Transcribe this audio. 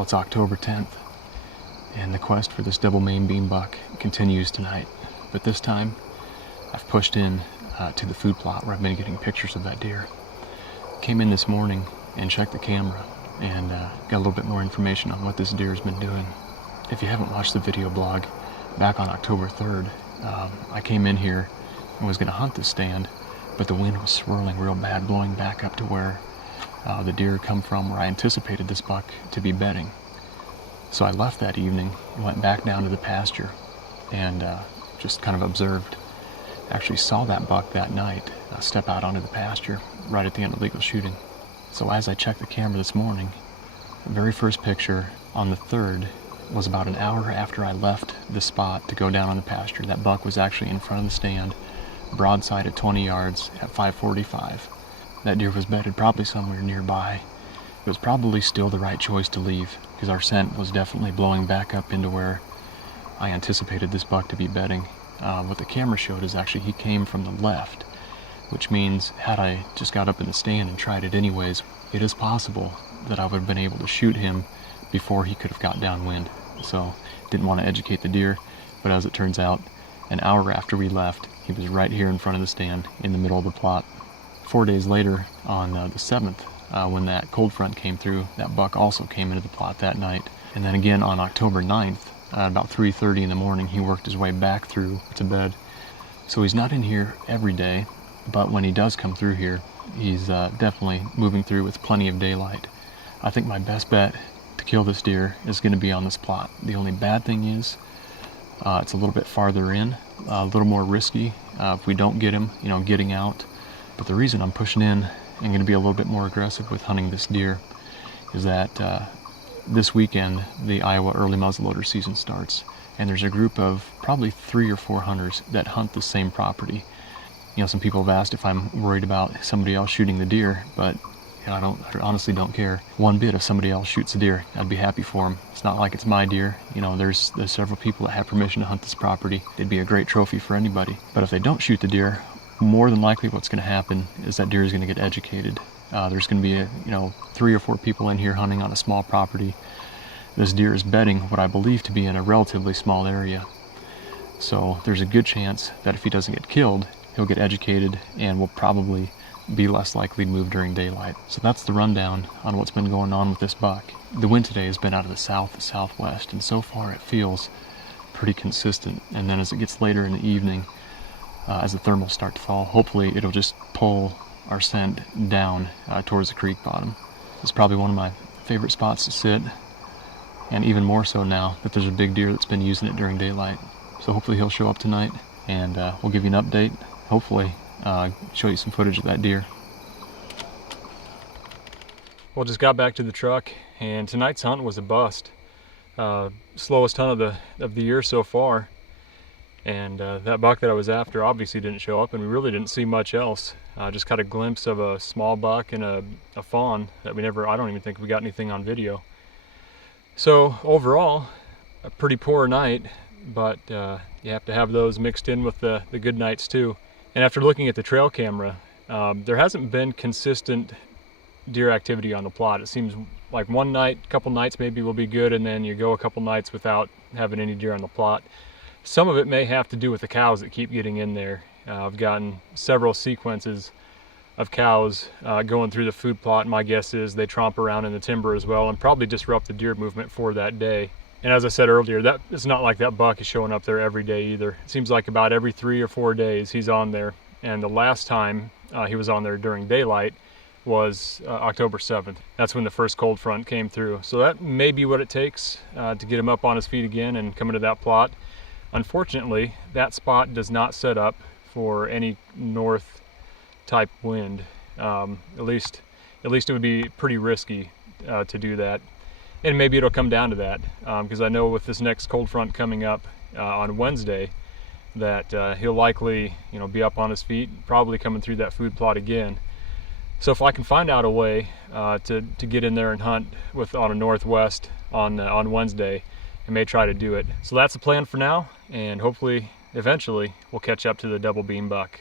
Well, it's October 10th, and the quest for this double main beam buck continues tonight. But this time, I've pushed in to the food plot where I've been getting pictures of that deer. Came in this morning and checked the camera and got a little bit more information on what this deer has been doing. If you haven't watched the video blog, back on October 3rd, I came in here and was going to hunt this stand, but the wind was swirling real bad, blowing back up to where the deer come from, where I anticipated this buck to be bedding. So I left that evening and went back down to the pasture and just kind of observed. Actually saw that buck that night step out onto the pasture right at the end of legal shooting. So as I checked the camera this morning, the very first picture on the 3rd was about an hour after I left the spot to go down on the pasture. That buck was actually in front of the stand, broadside at 20 yards at 5:45. That deer was bedded probably somewhere nearby. It was probably still the right choice to leave because our scent was definitely blowing back up into where I anticipated this buck to be bedding. What the camera showed is actually he came from the left, which means had I just got up in the stand and tried it anyways, it is possible that I would have been able to shoot him before he could have got downwind. So didn't want to educate the deer, but as it turns out, an hour after we left, he was right here in front of the stand in the middle of the plot. 4 days later, on the 7th, when that cold front came through, that buck also came into the plot that night. And then again on October 9th, about 3:30 in the morning, he worked his way back through to bed. So he's not in here every day, but when he does come through here, he's definitely moving through with plenty of daylight. I think my best bet to kill this deer is going to be on this plot. The only bad thing is it's a little bit farther in, a little more risky if we don't get him, getting out. But the reason I'm pushing in and going to be a little bit more aggressive with hunting this deer is that this weekend the Iowa early muzzleloader season starts, and there's a group of probably 3 or 4 hunters that hunt the same property. Some people have asked if I'm worried about somebody else shooting the deer, but I honestly don't care one bit if somebody else shoots a deer. I'd be happy for them. It's not like it's my deer. There's several people that have permission to hunt this property. It'd be a great trophy for anybody. But if they don't shoot the deer, more than likely what's going to happen is that deer is going to get educated. There's going to be 3 or 4 people in here hunting on a small property. This deer is bedding what I believe to be in a relatively small area. So there's a good chance that if he doesn't get killed, he'll get educated and will probably be less likely to move during daylight. So that's the rundown on what's been going on with this buck. The wind today has been out of the south-southwest, and so far it feels pretty consistent. And then as it gets later in the evening, as the thermals start to fall, hopefully it'll just pull our scent down towards the creek bottom. It's probably one of my favorite spots to sit, and even more so now that there's a big deer that's been using it during daylight. So hopefully he'll show up tonight, and we'll give you an update. Hopefully show you some footage of that deer. Well, just got back to the truck, and tonight's hunt was a bust. Slowest hunt of the year so far. And that buck that I was after obviously didn't show up, and we really didn't see much else. Just caught a glimpse of a small buck and a fawn that I don't even think we got anything on video. So overall, a pretty poor night, but you have to have those mixed in with the good nights too. And after looking at the trail camera, there hasn't been consistent deer activity on the plot. It seems like one night, couple nights maybe will be good, and then you go a couple nights without having any deer on the plot. Some of it may have to do with the cows that keep getting in there. I've gotten several sequences of cows going through the food plot. My guess is they tromp around in the timber as well and probably disrupt the deer movement for that day. And as I said earlier, it's not like that buck is showing up there every day either. It seems like about every 3 or 4 days he's on there. And the last time he was on there during daylight was October 7th. That's when the first cold front came through. So that may be what it takes to get him up on his feet again and come into that plot. Unfortunately, that spot does not set up for any north type wind. At least it would be pretty risky to do that. And maybe it'll come down to that, because I know with this next cold front coming up on Wednesday that he'll likely be up on his feet, probably coming through that food plot again. So if I can find out a way to get in there and hunt on a northwest on Wednesday, I may try to do it. So that's the plan for now, and hopefully eventually we'll catch up to the double beam buck.